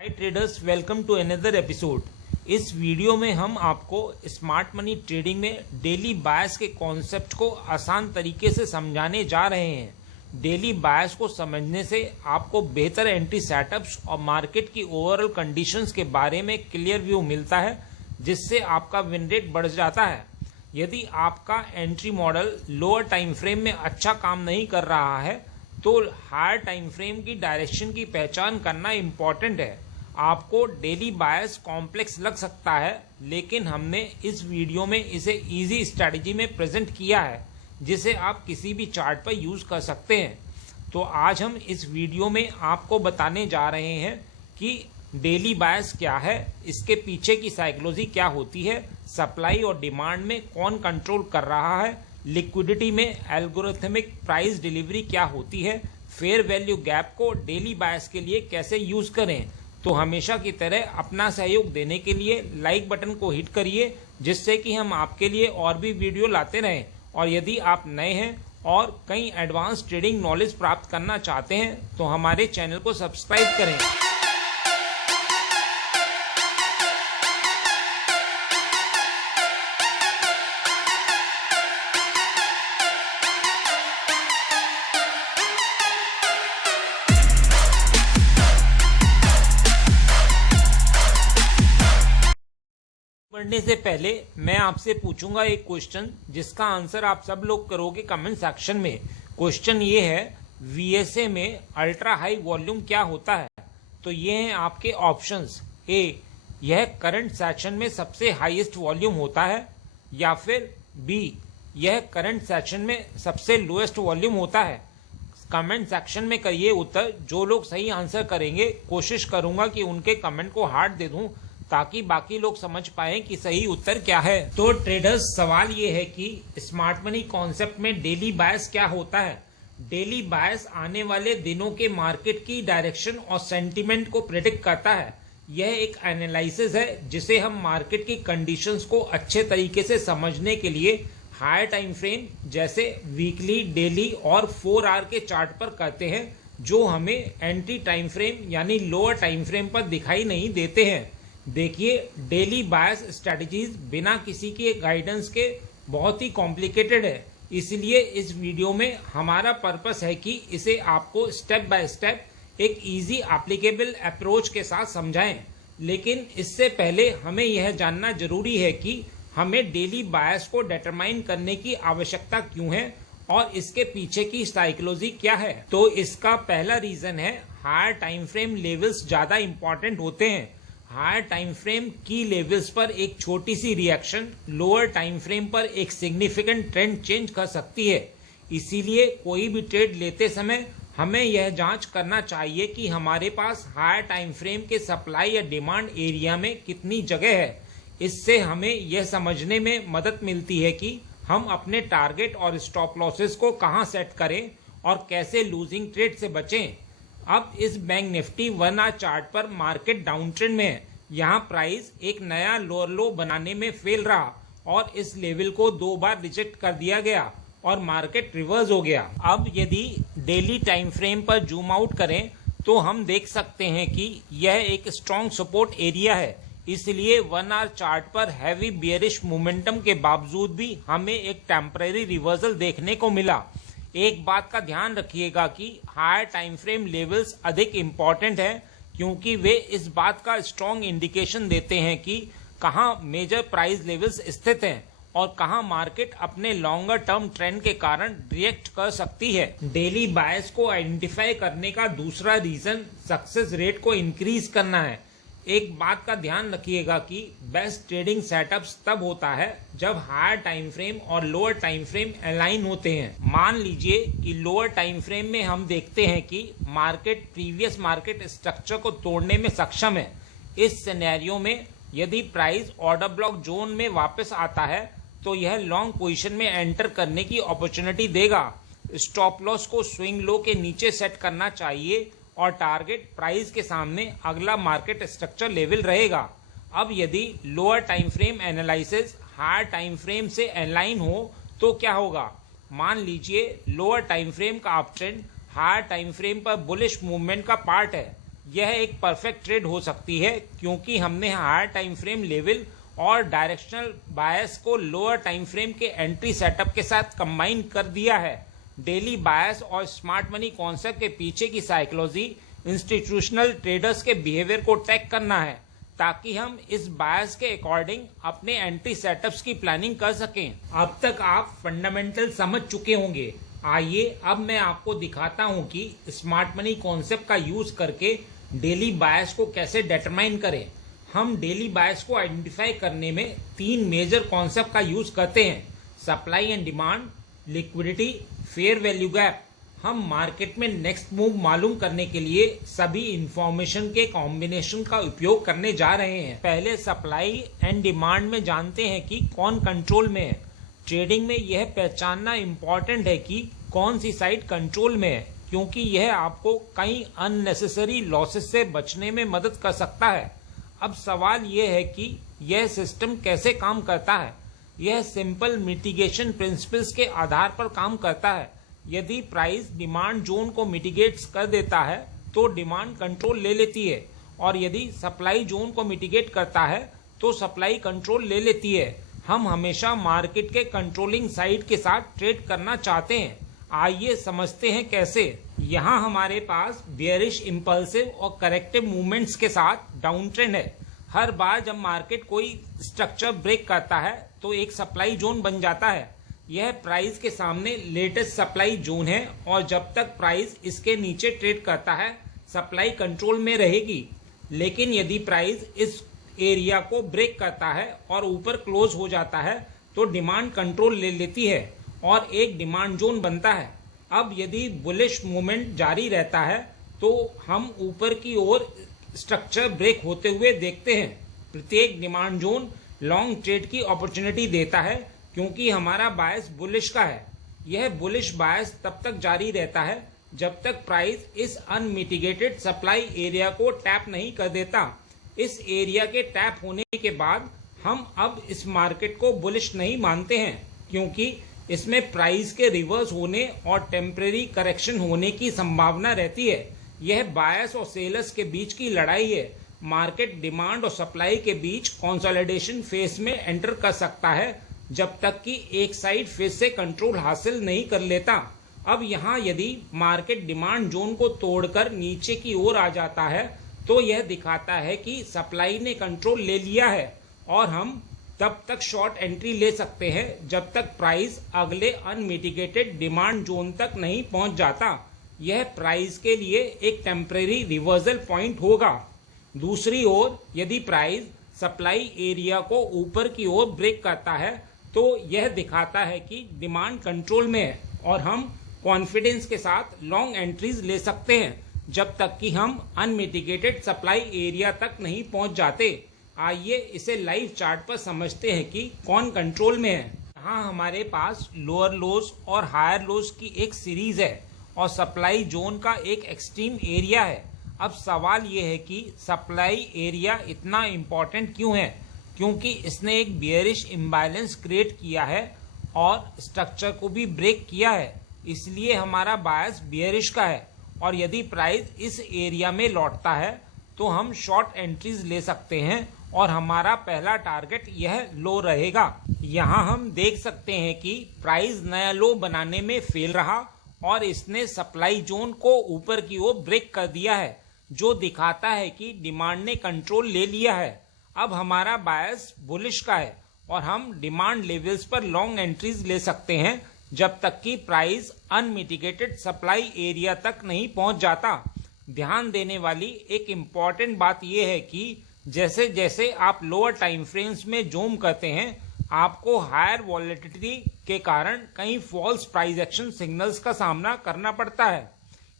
Hi traders, welcome to another episode. इस video में हम आपको स्मार्ट मनी ट्रेडिंग में डेली बायस के कॉन्सेप्ट को आसान तरीके से समझाने जा रहे हैं। डेली बायस को समझने से आपको बेहतर एंट्री सेटअप्स और मार्केट की ओवरऑल कंडीशंस के बारे में क्लियर व्यू मिलता है, जिससे आपका विन रेट बढ़ जाता है। यदि आपका entry model lower time frame में अच्छा काम नहीं कर रहा है तो हायर टाइम फ्रेम की डायरेक्शन की पहचान करना इम्पोर्टेंट है। आपको डेली बायस कॉम्प्लेक्स लग सकता है, लेकिन हमने इस वीडियो में इसे इजी स्ट्रैटेजी में प्रेजेंट किया है, जिसे आप किसी भी चार्ट पर यूज कर सकते हैं। तो आज हम इस वीडियो में आपको बताने जा रहे हैं कि डेली बायस क्या है, इसके पीछे की साइकोलॉजी क्या होती है, सप्लाई और डिमांड में कौन कंट्रोल कर रहा है, लिक्विडिटी में एल्गोरिथमिक प्राइस डिलीवरी क्या होती है, फेयर वैल्यू गैप को डेली बायस के लिए कैसे यूज करें। तो हमेशा की तरह अपना सहयोग देने के लिए लाइक बटन को हिट करिए, जिससे कि हम आपके लिए और भी वीडियो लाते रहें। और यदि आप नए हैं और कई एडवांस ट्रेडिंग नॉलेज प्राप्त करना चाहते हैं तो हमारे चैनल को सब्सक्राइब करें। बढ़ने से पहले मैं आपसे पूछूंगा एक क्वेश्चन, जिसका आंसर आप सब लोग करोगे कमेंट सेक्शन में। क्वेश्चन ये है, वीएसए में अल्ट्रा हाई वॉल्यूम क्या होता है? तो ये हैं आपके ऑप्शंस। ए, यह करंट सेशन में सबसे हाईएस्ट वॉल्यूम होता है, या फिर बी, यह करंट सेशन में सबसे लोएस्ट वॉल्यूम होता है। कमेंट सेक्शन में करिए उत्तर। जो लोग सही आंसर करेंगे, कोशिश करूंगा कि उनके कमेंट को हार्ट दे दूं, ताकि बाकी लोग समझ पाएं कि सही उत्तर क्या है। तो ट्रेडर्स, सवाल ये है कि स्मार्ट मनी कॉन्सेप्ट में डेली बायस क्या होता है। डेली बायस आने वाले दिनों के मार्केट की डायरेक्शन और सेंटीमेंट को प्रेडिक्ट करता है। यह एक एनालिसिस है जिसे हम मार्केट की कंडीशंस को अच्छे तरीके से समझने के लिए हायर टाइम फ्रेम जैसे वीकली, डेली और 4 आवर के चार्ट पर करते हैं, जो हमें एंट्री टाइम फ्रेम यानी लोअर टाइम फ्रेम पर दिखाई नहीं देते हैं। देखिए, डेली बायस स्ट्रेटजीज बिना किसी के गाइडेंस के बहुत ही कॉम्प्लिकेटेड है, इसलिए इस वीडियो में हमारा पर्पस है कि इसे आपको स्टेप बाय स्टेप एक इजी एप्लीकेबल अप्रोच के साथ समझाएं। लेकिन इससे पहले हमें यह जानना जरूरी है कि हमें डेली बायस को डिटरमाइन करने की आवश्यकता क्यों है और इसके पीछे की साइकोलॉजी क्या है। तो इसका पहला रीजन है, हायर टाइम फ्रेम लेवल्स ज्यादा इंपॉर्टेंट होते हैं। हायर टाइम फ्रेम की लेवल्स पर एक छोटी सी रिएक्शन लोअर टाइम फ्रेम पर एक सिग्निफिकेंट ट्रेंड चेंज कर सकती है। इसीलिए कोई भी ट्रेड लेते समय हमें यह जांच करना चाहिए कि हमारे पास हायर टाइम फ्रेम के सप्लाई या डिमांड एरिया में कितनी जगह है। इससे हमें यह समझने में मदद मिलती है कि हम अपने टारगेट और स्टॉप लॉसेस को कहां सेट करें और कैसे लूजिंग ट्रेड से बचें। अब इस बैंक निफ्टी 1 आवर चार्ट पर मार्केट डाउन ट्रेंड में है। यहाँ प्राइस एक नया लोअर लो बनाने में फेल रहा और इस लेवल को 2 बार रिजेक्ट कर दिया गया और मार्केट रिवर्स हो गया। अब यदि डेली टाइम फ्रेम पर जूम आउट करें तो हम देख सकते हैं कि यह एक स्ट्रॉन्ग सपोर्ट एरिया है। इसलिए 1 आवर चार्ट पर हैवी बियरिश मोमेंटम के बावजूद भी हमें एक टेम्पररी रिवर्सल देखने को मिला। एक बात का ध्यान रखिएगा कि हायर टाइम फ्रेम लेवल्स अधिक इंपॉर्टेंट है, क्योंकि वे इस बात का स्ट्रॉन्ग इंडिकेशन देते हैं कि कहां मेजर प्राइस लेवल्स स्थित हैं और कहां मार्केट अपने लॉन्गर टर्म ट्रेंड के कारण रिएक्ट कर सकती है। डेली बायस को आइडेंटिफाई करने का दूसरा रीजन सक्सेस रेट को इंक्रीज करना है। एक बात का ध्यान रखिएगा कि बेस्ट ट्रेडिंग सेटअप्स तब होता है जब हायर टाइम फ्रेम और लोअर टाइम फ्रेम अलाइन होते हैं। मान लीजिए कि लोअर टाइम फ्रेम में हम देखते हैं कि मार्केट प्रीवियस मार्केट स्ट्रक्चर को तोड़ने में सक्षम है। इस सिनेरियो में यदि प्राइस ऑर्डर ब्लॉक जोन में वापस आता है तो यह लॉन्ग पोजीशन में एंटर करने की अपॉर्चुनिटी देगा। स्टॉप लॉस को स्विंग लो के नीचे सेट करना चाहिए और टारगेट प्राइस के सामने अगला मार्केट स्ट्रक्चर लेवल रहेगा। अब यदि lower time frame analysis higher time frame से अलाइन हो तो क्या होगा। मान लीजिए लोअर टाइम फ्रेम का up trend higher time frame पर बुलिश मूवमेंट का पार्ट है। यह एक परफेक्ट ट्रेड हो सकती है क्योंकि हमने हायर टाइम फ्रेम लेवल और डायरेक्शनल बायस को लोअर टाइम फ्रेम के एंट्री सेटअप के साथ कंबाइन कर दिया है। डेली बायस और स्मार्ट मनी कॉन्सेप्ट के पीछे की साइकोलॉजी इंस्टीट्यूशनल ट्रेडर्स के बिहेवियर को ट्रैक करना है ताकि हम इस बायस के अकॉर्डिंग अपने एंट्री सेटअप्स की प्लानिंग कर सकें। अब तक आप फंडामेंटल समझ चुके होंगे। आइए अब मैं आपको दिखाता हूं कि स्मार्ट मनी कॉन्सेप्ट का यूज करके डेली बायस को कैसे डिटरमाइन करें। हम डेली बायस को आइडेंटिफाई करने में 3 मेजर कॉन्सेप्ट का यूज करते हैं: supply and demand, liquidity, fair value gap. हम मार्केट में नेक्स्ट मूव मालूम करने के लिए सभी इंफॉर्मेशन के कॉम्बिनेशन का उपयोग करने जा रहे हैं। पहले सप्लाई एंड डिमांड में जानते हैं कि कौन कंट्रोल में है। ट्रेडिंग में यह पहचानना इम्पोर्टेंट है कि कौन सी साइड कंट्रोल में है, क्योंकि यह आपको कई अननेसेसरी लॉसेस से बचने में मदद कर सकता है। अब सवाल यह है कि यह सिस्टम कैसे काम करता है। यह सिंपल मिटिगेशन प्रिंसिपल्स के आधार पर काम करता है। यदि प्राइस डिमांड जोन को मिटिगेट्स कर देता है तो डिमांड कंट्रोल ले लेती है, और यदि सप्लाई जोन को मिटिगेट करता है तो सप्लाई कंट्रोल ले लेती है। हम हमेशा मार्केट के कंट्रोलिंग साइड के साथ ट्रेड करना चाहते हैं। आइए समझते हैं कैसे। यहाँ हमारे पास बेयरिश इंपल्सिव और करेक्टिव मूवमेंट्स के साथ डाउन ट्रेंड है। हर बार जब मार्केट कोई स्ट्रक्चर ब्रेक करता है तो एक सप्लाई जोन बन जाता है। यह प्राइस के सामने लेटेस्ट सप्लाई जोन है, और जब तक प्राइस इसके नीचे ट्रेड करता है सप्लाई कंट्रोल में रहेगी। लेकिन यदि प्राइस इस एरिया को ब्रेक करता है और ऊपर क्लोज हो जाता है तो डिमांड कंट्रोल ले लेती है और एक डिमांड जोन बनता है। अब यदि बुलिश मूवमेंट जारी रहता है तो हम ऊपर की ओर स्ट्रक्चर ब्रेक होते हुए देखते हैं। प्रत्येक डिमांड जोन लॉन्ग ट्रेड की अपॉर्चुनिटी देता है क्योंकि हमारा बायस बुलिश का है। यह बुलिश बायस तब तक जारी रहता है जब तक प्राइस इस अनमिटिगेटेड सप्लाई एरिया को टैप नहीं कर देता। इस एरिया के टैप होने के बाद हम अब इस मार्केट को बुलिश नहीं मानते हैं, क्योंकि इसमें प्राइस के रिवर्स होने और टेम्परेरी करेक्शन होने की संभावना रहती है। यह बायर्स और सेलर्स के बीच की लड़ाई है। मार्केट डिमांड और सप्लाई के बीच कंसोलिडेशन फेज में एंटर कर सकता है जब तक कि एक साइड फिर से कंट्रोल हासिल नहीं कर लेता। अब यहाँ यदि मार्केट डिमांड जोन को तोड़कर नीचे की ओर आ जाता है तो यह दिखाता है कि सप्लाई ने कंट्रोल ले लिया है, और हम तब तक शॉर्ट एंट्री ले सकते हैं जब तक प्राइस अगले अनमिटिगेटेड डिमांड जोन तक नहीं पहुंच जाता। यह प्राइस के लिए एक टेम्परेरी रिवर्सल पॉइंट होगा। दूसरी ओर यदि प्राइस सप्लाई एरिया को ऊपर की ओर ब्रेक करता है तो यह दिखाता है कि डिमांड कंट्रोल में है, और हम कॉन्फिडेंस के साथ लॉन्ग एंट्रीज ले सकते हैं जब तक कि हम अनमिटिगेटेड सप्लाई एरिया तक नहीं पहुंच जाते। आइए इसे लाइव चार्ट पर समझते हैं कि कौन कंट्रोल में है। यहाँ हमारे पास लोअर लोज और हायर लोज की एक सीरीज है और सप्लाई जोन का एक एक्सट्रीम एरिया है। अब सवाल ये है कि सप्लाई एरिया इतना इम्पोर्टेंट क्यों है? क्योंकि इसने एक बियरिश इम्बैलेंस क्रिएट किया है और स्ट्रक्चर को भी ब्रेक किया है, इसलिए हमारा बायस बियरिश का है। और यदि प्राइस इस एरिया में लौटता है तो हम शॉर्ट एंट्रीज ले सकते हैं और हमारा पहला टारगेट यह लो रहेगा। यहाँ हम देख सकते हैं कि प्राइस नया लो बनाने में फेल रहा और इसने सप्लाई जोन को ऊपर की ओर ब्रेक कर दिया है, जो दिखाता है कि डिमांड ने कंट्रोल ले लिया है। अब हमारा बायस बुलिश का है और हम डिमांड लेवल्स पर लॉन्ग एंट्रीज ले सकते हैं जब तक कि प्राइस अनमिटिगेटेड सप्लाई एरिया तक नहीं पहुंच जाता। ध्यान देने वाली एक इम्पॉर्टेंट बात यह है कि जैसे जैसे आप लोअर टाइम फ्रेम्स में जूम करते हैं आपको हायर वॉलेटिलिटी के कारण कई फॉल्स प्राइस एक्शन सिग्नल्स का सामना करना पड़ता है।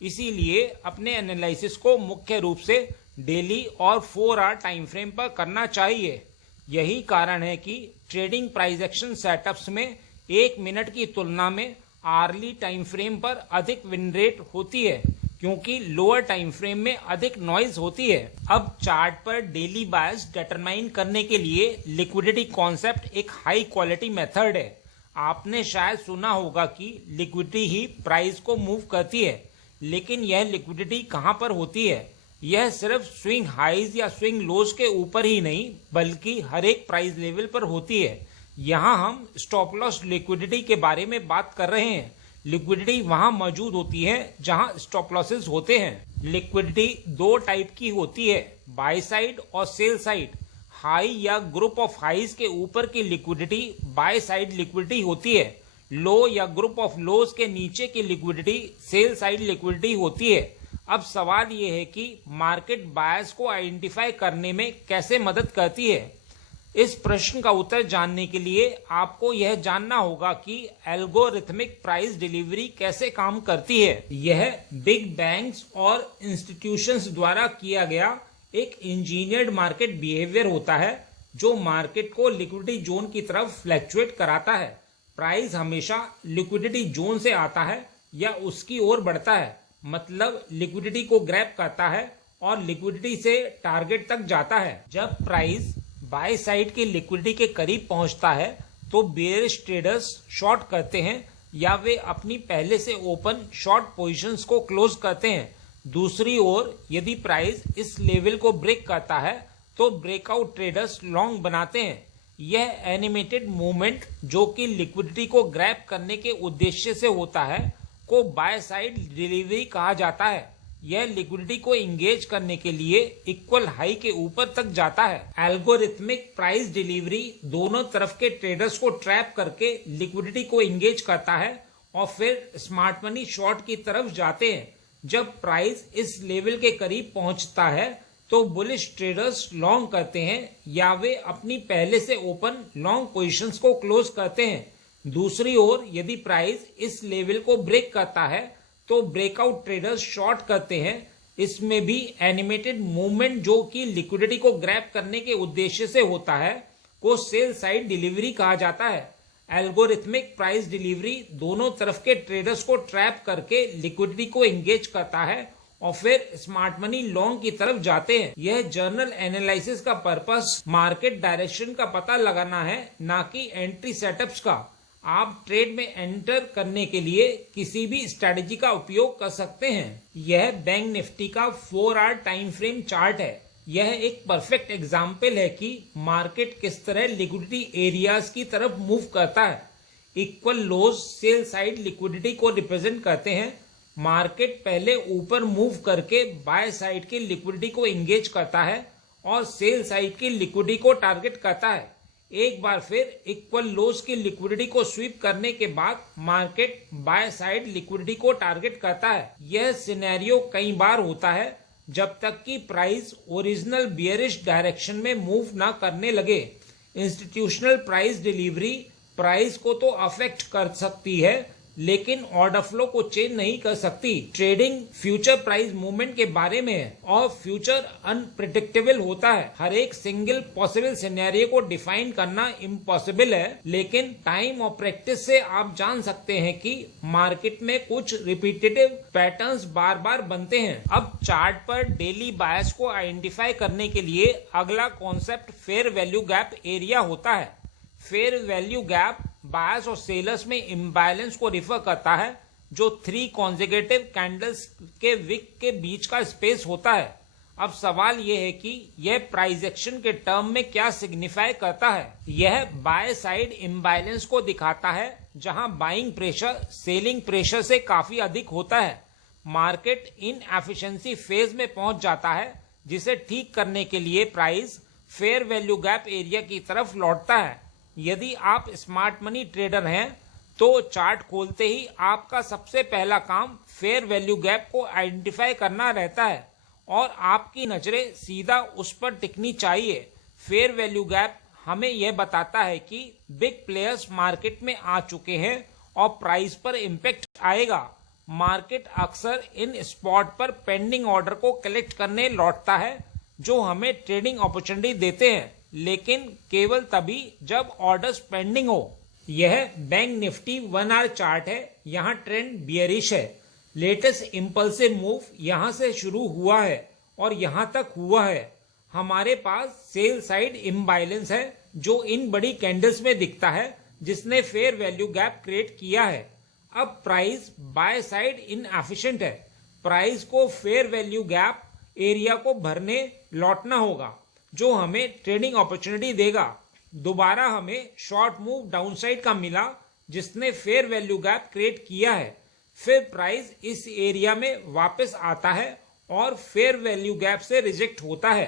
इसीलिए अपने एनालिसिस को मुख्य रूप से डेली और 4 आवर टाइम फ्रेम पर करना चाहिए। यही कारण है कि ट्रेडिंग प्राइस एक्शन सेटअप्स में 1 मिनट की तुलना में आर्ली टाइम फ्रेम पर अधिक विन रेट होती है, क्योंकि लोअर टाइम फ्रेम में अधिक नॉइज होती है। अब चार्ट पर डेली बायस डिटरमाइन करने के लिए लिक्विडिटी कॉन्सेप्ट एक हाई क्वालिटी मेथड है। आपने शायद सुना होगा कि लिक्विडिटी ही प्राइस को मूव करती है, लेकिन यह लिक्विडिटी कहां पर होती है? यह सिर्फ स्विंग हाइज या स्विंग लोज के ऊपर ही नहीं बल्कि हर एक प्राइस लेवल पर होती है। यहाँ हम स्टॉप लॉस लिक्विडिटी के बारे में बात कर रहे हैं। लिक्विडिटी वहां मौजूद होती है जहां स्टॉप लॉसेस होते हैं। लिक्विडिटी दो टाइप की होती है, बाय साइड और सेल साइड। हाई या ग्रुप ऑफ हाइज के ऊपर की लिक्विडिटी बाय साइड लिक्विडिटी होती है। लो या ग्रुप ऑफ लोज के नीचे की लिक्विडिटी सेल साइड लिक्विडिटी होती है। अब सवाल यह है कि मार्केट बायर्स को आइडेंटिफाई करने में कैसे मदद करती है। इस प्रश्न का उत्तर जानने के लिए आपको यह जानना होगा कि एल्गोरिथमिक प्राइस डिलीवरी कैसे काम करती है। यह बिग बैंक्स और इंस्टीट्यूशंस द्वारा किया गया एक इंजीनियर्ड मार्केट बिहेवियर होता है जो मार्केट को लिक्विडिटी जोन की तरफ फ्लैक्चुएट कराता है। प्राइस हमेशा लिक्विडिटी जोन से आता है या उसकी ओर बढ़ता है, मतलब लिक्विडिटी को ग्रैब करता है और लिक्विडिटी से टारगेट तक जाता है। जब प्राइस बाय साइड की लिक्विडिटी के करीब पहुंचता है तो बेयरिश ट्रेडर्स शॉर्ट करते हैं या वे अपनी पहले से ओपन शॉर्ट पोजीशंस को क्लोज करते हैं। दूसरी ओर यदि प्राइस इस लेवल को ब्रेक करता है तो ब्रेकआउट ट्रेडर्स लॉन्ग बनाते हैं। यह एनिमेटेड मूवमेंट जो कि लिक्विडिटी को ग्रैब करने के उद्देश्य से होता है को बाय साइड डिलीवरी कहा जाता है। यह लिक्विडिटी को इंगेज करने के लिए इक्वल हाई के ऊपर तक जाता है। एल्गोरिथमिक प्राइस डिलीवरी दोनों तरफ के ट्रेडर्स को ट्रैप करके लिक्विडिटी को इंगेज करता है और फिर स्मार्ट मनी शॉर्ट की तरफ जाते हैं। जब प्राइस इस लेवल के करीब पहुंचता है तो बुलिश ट्रेडर्स लॉन्ग करते हैं या वे अपनी पहले से ओपन लॉन्ग पोजीशंस को क्लोज करते हैं। दूसरी ओर यदि प्राइस इस लेवल को ब्रेक करता है तो ब्रेकआउट ट्रेडर्स शॉर्ट करते हैं। इसमें भी एनिमेटेड मूवमेंट जो कि लिक्विडिटी को ग्रैब करने के उद्देश्य से होता है को सेल साइड डिलीवरी कहा जाता है। एल्गोरिथमिक प्राइस डिलीवरी दोनों तरफ के ट्रेडर्स को ट्रैप करके लिक्विडिटी को एंगेज करता है और फिर स्मार्ट मनी लॉन्ग की तरफ जाते हैं। यह जर्नल एनालिसिस का पर्पस मार्केट डायरेक्शन का पता लगाना है, ना कि एंट्री सेटअप्स का। आप ट्रेड में एंटर करने के लिए किसी भी स्ट्रेटेजी का उपयोग कर सकते हैं। यह बैंक निफ्टी का 4 आवर टाइम फ्रेम चार्ट है। यह एक परफेक्ट एग्जाम्पल है कि मार्केट किस तरह लिक्विडिटी एरियाज की तरफ मूव करता है। इक्वल लोज सेल साइड लिक्विडिटी को रिप्रेजेंट करते हैं। मार्केट पहले ऊपर मूव करके बाय साइड की लिक्विडिटी को एंगेज करता है और सेल साइड की लिक्विडिटी को टारगेट करता है। एक बार फिर इक्वल लोज की लिक्विडिटी को स्वीप करने के बाद मार्केट बाय साइड लिक्विडिटी को टारगेट करता है। यह सिनेरियो कई बार होता है जब तक कि प्राइस ओरिजिनल बियरिश डायरेक्शन में मूव ना करने लगे। इंस्टीट्यूशनल प्राइस डिलीवरी प्राइस को तो अफेक्ट कर सकती है लेकिन ऑर्डर फ्लो को चेंज नहीं कर सकती। ट्रेडिंग फ्यूचर प्राइस मूवमेंट के बारे में है और फ्यूचर अनप्रिडिक्टेबल होता है। हर एक सिंगल पॉसिबल सिनेरियो को डिफाइन करना इम्पॉसिबल है, लेकिन टाइम और प्रैक्टिस से आप जान सकते हैं कि मार्केट में कुछ रिपीटेटिव पैटर्न्स बार बार बनते हैं। अब चार्ट पर डेली बायस को आइडेंटिफाई करने के लिए अगला concept fair value gap area होता है। फेयर वैल्यू गैप बायर्स और सेलर्स में इम्बैलेंस को रिफर करता है जो 3 कॉन्सेक्यूटिव कैंडल्स के विक के बीच का स्पेस होता है। अब सवाल यह है कि यह प्राइस एक्शन के टर्म में क्या सिग्निफाई करता है। यह बाय साइड इम्बैलेंस को दिखाता है जहां बाइंग प्रेशर सेलिंग प्रेशर से काफी अधिक होता है। मार्केट इन एफिशिएंसी फेज में पहुंच जाता है जिसे ठीक करने के लिए price fair value gap area की तरफ लौटता है। यदि आप स्मार्ट मनी ट्रेडर हैं तो चार्ट खोलते ही आपका सबसे पहला काम फेयर वैल्यू गैप को आइडेंटिफाई करना रहता है और आपकी नजरें सीधा उस पर टिकनी चाहिए। फेयर वैल्यू गैप हमें यह बताता है कि बिग प्लेयर्स मार्केट में आ चुके हैं और प्राइस पर इम्पैक्ट आएगा। मार्केट अक्सर इन स्पॉट पर पेंडिंग ऑर्डर को कलेक्ट करने लौटता है जो हमें ट्रेडिंग अपॉर्चुनिटी देते हैं, लेकिन केवल तभी जब ऑर्डर्स पेंडिंग हो। यह बैंक निफ्टी 1 आवर चार्ट है। यहाँ ट्रेंड बियरिश है। लेटेस्ट इंपल्सिव मूव यहाँ से शुरू हुआ है और यहाँ तक हुआ है। हमारे पास सेल साइड इम्बैलेंस है जो इन बड़ी कैंडल्स में दिखता है जिसने फेयर वैल्यू गैप क्रिएट किया है। अब प्राइस बाय साइड इनएफिशिएंट है। प्राइस को फेयर वैल्यू गैप एरिया को भरने लौटना होगा, जो हमें ट्रेडिंग अपॉर्चुनिटी देगा। दोबारा हमें शॉर्ट मूव डाउनसाइड का मिला, जिसने फेयर वैल्यू गैप क्रिएट किया है। फिर प्राइस इस एरिया में वापस आता है और फेयर वैल्यू गैप से रिजेक्ट होता है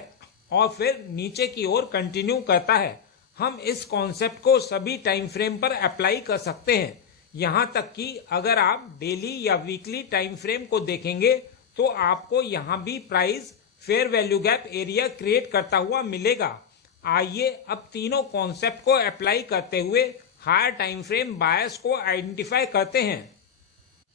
और फिर नीचे की ओर कंटिन्यू करता है। हम इस कॉन्सेप्ट को सभी टाइम फ्रेम पर अप्लाई कर सकते हैं, यहाँ तक कि अगर आप डेली या वीकली टाइम फ्रेम को देखेंगे तो आपको यहाँ भी price fair value gap area create करता हुआ मिलेगा। आइए अब तीनों कॉन्सेप्ट को अप्लाई करते हुए हायर टाइम फ्रेम बायस को आइडेंटिफाई करते हैं।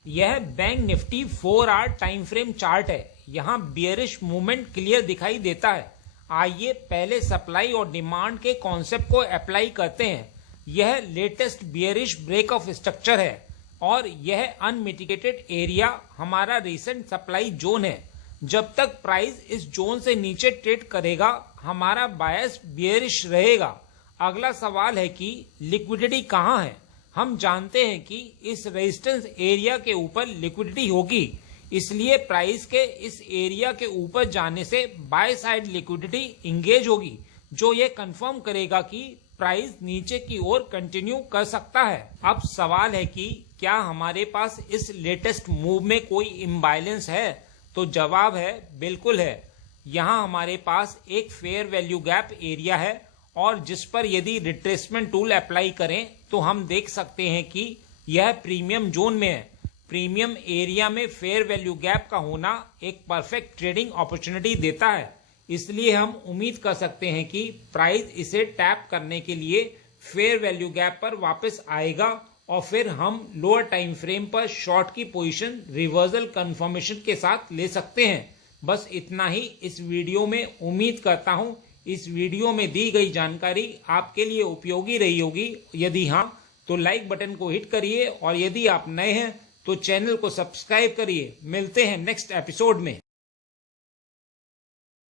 यह bank Nifty 4 hour time frame chart है। यहाँ बियरिश मूवमेंट क्लियर दिखाई देता है। आइए पहले सप्लाई और डिमांड के कॉन्सेप्ट को अप्लाई करते हैं। यह latest bearish break of structure है और यह अनमिटिगेटेड एरिया हमारा रिसेंट सप्लाई जोन है। जब तक प्राइस इस जोन से नीचे ट्रेड करेगा, हमारा बायस बियरिश रहेगा। अगला सवाल है कि लिक्विडिटी कहाँ है। हम जानते हैं कि इस रेजिस्टेंस एरिया के ऊपर लिक्विडिटी होगी, इसलिए प्राइस के इस एरिया के ऊपर जाने से बाय साइड लिक्विडिटी इंगेज होगी, जो ये कंफर्म करेगा कि प्राइस नीचे की ओर कंटिन्यू कर सकता है। अब सवाल है कि क्या हमारे पास इस लेटेस्ट मूव में कोई इम्बैलेंस है, तो जवाब है बिल्कुल है। यहाँ हमारे पास एक फेयर वैल्यू गैप एरिया है और जिस पर यदि रिट्रेसमेंट टूल अप्लाई करें तो हम देख सकते हैं कि यह प्रीमियम जोन में है। प्रीमियम एरिया में फेयर वैल्यू गैप का होना एक परफेक्ट ट्रेडिंग अपॉर्चुनिटी देता है, इसलिए हम उम्मीद कर सकते हैं कि प्राइस इसे टैप करने के लिए फेयर वैल्यू गैप पर वापस आएगा और फिर हम लोअर टाइम फ्रेम पर शॉर्ट की पोजीशन रिवर्सल कंफर्मेशन के साथ ले सकते हैं। बस इतना ही इस वीडियो में। उम्मीद करता हूं इस वीडियो में दी गई जानकारी आपके लिए उपयोगी रही होगी। यदि हाँ तो लाइक बटन को हिट करिए और यदि आप नए हैं तो चैनल को सब्सक्राइब करिए। मिलते हैं नेक्स्ट एपिसोड में।